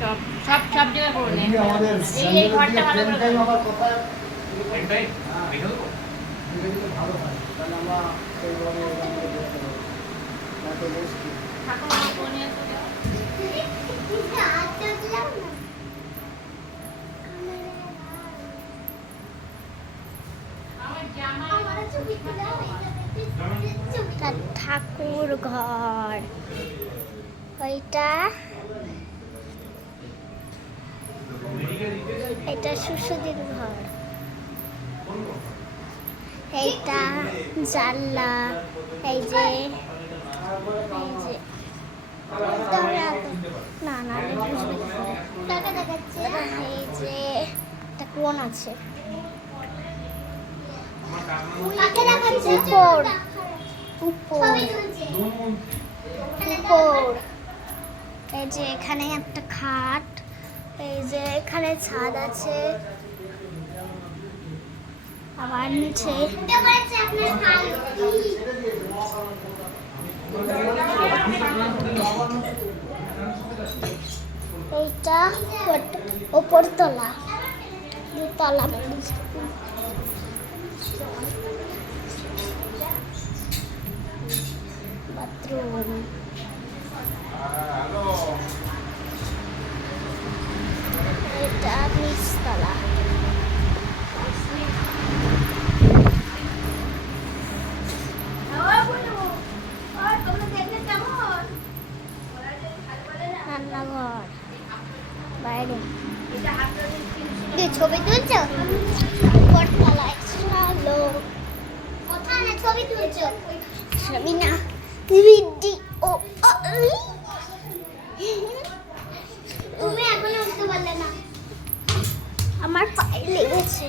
সব সব সব জায়গায় করে নে। আমাদের এই ঘরটা ভালো করে টাইম আবার কোথায় এটাই দেখো ভালো হয় তাহলে আমরা সেইভাবে দেখতে পাবো তাতে মুশকিল ঠাকুর করে নিয়ে আসো। ঠাকুর ঘর ওইটা এটা সুসুদির ঘর এইটা জানলা এই যে না না বুঝবে কি করে এই যে একটা কোণ আছে উপর উপর উপর এই যে এখানে একটা খাট এই যে এখানে ছাদ আছে আবার নিচে এইটা উপর তলা দুতলা বাথরুম এটা নিচতলা রান্নাঘর বাইরে ছবি তুলছ উপরতলায় চলো কোথায় ছবি তুলছ সাবিনা ভিডিও তুমি এখনো উঠতে পারলে না আমার পায়ে লেগেছে